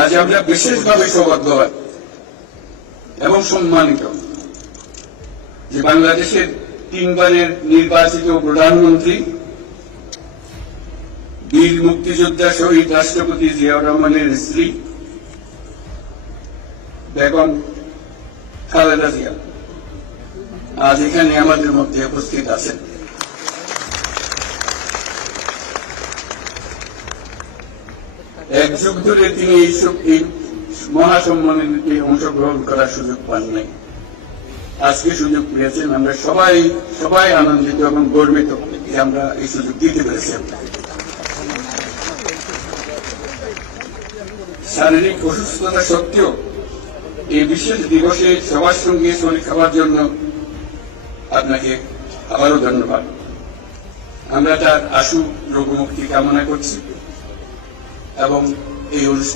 আজ আমরা বিশেষভাবে সৌভাগ্যবান এবং সম্মানিত যে বাংলাদেশের 3 বারের নির্বাচিত প্রধানমন্ত্রী বীর মুক্তিযোদ্ধা শহীদ রাষ্ট্রপতি জিয়াউর রহমানের স্ত্রী বেগম খালেদা জিয়া আজ এখানে আমাদের মধ্যে উপস্থিত আছেন। এক যুগ ধরে তিনি এই মহাসম্মেলনে অংশগ্রহণ করার সুযোগ পান নাই, আজকে সুযোগ পেয়েছেন। আমরা সবাই আনন্দিত এবং গর্বিত যে আমরা এই সুযোগ দিতে পেরেছি। শারীরিক অসুস্থতা সত্ত্বেও এই বিশেষ দিবসে সবার সঙ্গে শরীর খাওয়ার জন্য আপনাকে আবারও ধন্যবাদ। আমরা তার আশু রোগমুক্তি কামনা করছি এবং এই অনুষ্ঠান